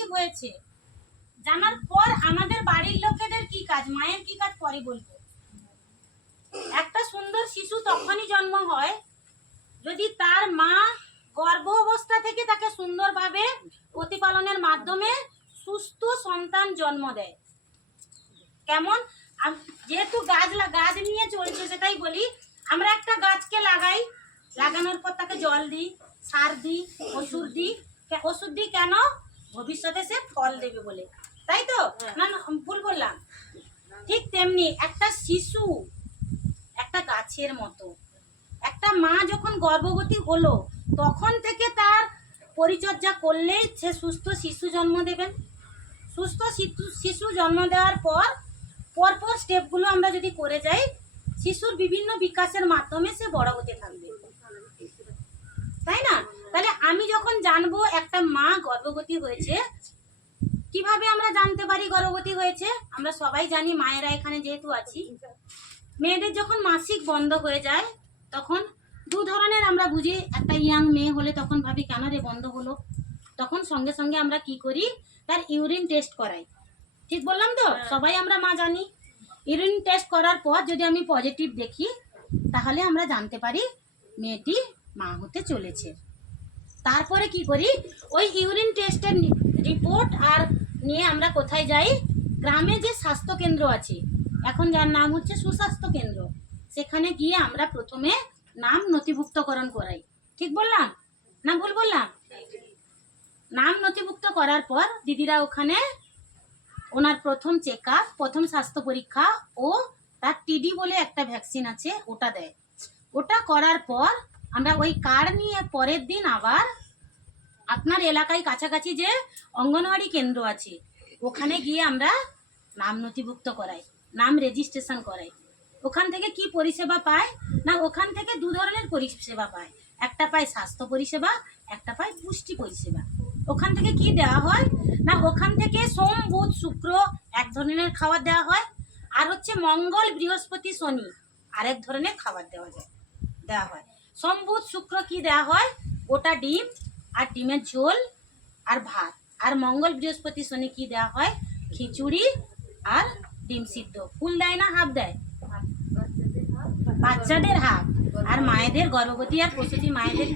গর্ভবতী হয়েছে? জানার পর আমাদের বাড়ির লোকেদের কি কাজ? মায়ের কি কাজ? পরে বলব। একটা সুন্দর শিশু তখনই জন্ম হয় যদি তার মা গর্ভ অবস্থা থেকে তাকে সুন্দরভাবে প্রতিপালনের মাধ্যমে সুস্থ সন্তান জন্ম দেয়। কেমন? যেহেতু গাছ গাছ নিয়ে চলছে সেটাই বলি, আমরা একটা গাছকে লাগাই, লাগানোর পর তাকে জল দিই, সার দিই, ওষুধ দিই। ওষুধ দিই কেন? ভবিষ্যতে সে ফল দেবে বলে। তাই তো? না না ভুল বললাম। ঠিক তেমনি একটা শিশু একটা গাছের মতো। একটা মা যখন গর্ভবতী হলো তখন থেকে তার পরিচর্যা করলেই সে সুস্থ শিশু জন্ম দেবেন। সুস্থ শিশু শিশু জন্ম দেওয়ার পর পরপর স্টেপগুলো আমরা যদি করে যাই শিশুর বিভিন্ন বিকাশের মাধ্যমে সে বড় হতে থাকবে তাই না তাহলে আমি যখন জানব একটা মা গর্ভবতী হয়েছে। কীভাবে আমরা জানতে পারি গর্ভবতী হয়েছে? আমরা সবাই জানি মায়েরা এখানে যেহেতু আছি। মেয়েদের যখন মাসিক বন্ধ হয়ে যায় তখন দু ধরনের আমরা বুঝি। একটা ইয়াং মেয়ে হলে তখন ভাবি কেন রে বন্ধ হলো? তখন সঙ্গে সঙ্গে আমরা কি করি? তার ইউরিন টেস্ট করাই। ঠিক বললাম তো? সবাই আমরা মা জানি। ইউরিন টেস্ট করার পর যদি আমি পজিটিভ দেখি তাহলে আমরা জানতে পারি মেয়েটি মা হতে চলেছে। তারপরে কি করি? ওই ইউরিন টেস্টের রিপোর্ট আর নিয়ে আমরা কোথায় যাই? গ্রামে যে স্বাস্থ্য কেন্দ্র আছে, এখন যার নাম হচ্ছে সুস্বাস্থ্য কেন্দ্র, সেখানে গিয়ে আমরা প্রথমে নাম নথিভুক্তকরণ করাই। ঠিক বললাম? না ভুল বললাম? নাম নথিভুক্ত করার পর দিদিরা ওখানে ওনার প্রথম চেক আপ প্রথম স্বাস্থ্য পরীক্ষা ও তার টিডি বলে একটা ভ্যাকসিন আছে, ওটা দেয়। ওটা করার পর আমরা ওই কার্ড নিয়ে পরের দিন আবার আপনার এলাকায় কাছাকাছি যে অঙ্গনওয়াড়ি কেন্দ্র আছে, ওখানে গিয়ে আমরা নাম নথিভুক্ত করাই, নাম রেজিস্ট্রেশন করাই। ওখান থেকে কি পরিষেবা পায়? না, ওখান থেকে দু ধরনের পরিষেবা পায়। একটা পায় স্বাস্থ্য পরিষেবা, একটা পায় পুষ্টি পরিষেবা। ওখান থেকে কি দেওয়া হয়? না, ওখান থেকে সোম, বুধ, শুক্র এক ধরনের খাবার দেওয়া হয়, আর হচ্ছে মঙ্গল, বৃহস্পতি, শনি আরেক ধরনের খাবার দেওয়া যায়, দেওয়া হয়। সোম বুধ শুক্র কি দেওয়া হয়? গোটা ডিম আর ডিমের ঝোল আর ভাত। আর মঙ্গল বৃহস্পতি শনি কি দেওয়া হয়? খিচুড়ি আর ডিম সিদ্ধ। ফুল দেয় না হাফ দেয়? বাচ্চাদের হাফ। আর মায়েদের গর্ভবতী আর প্রসূতি মায়েদের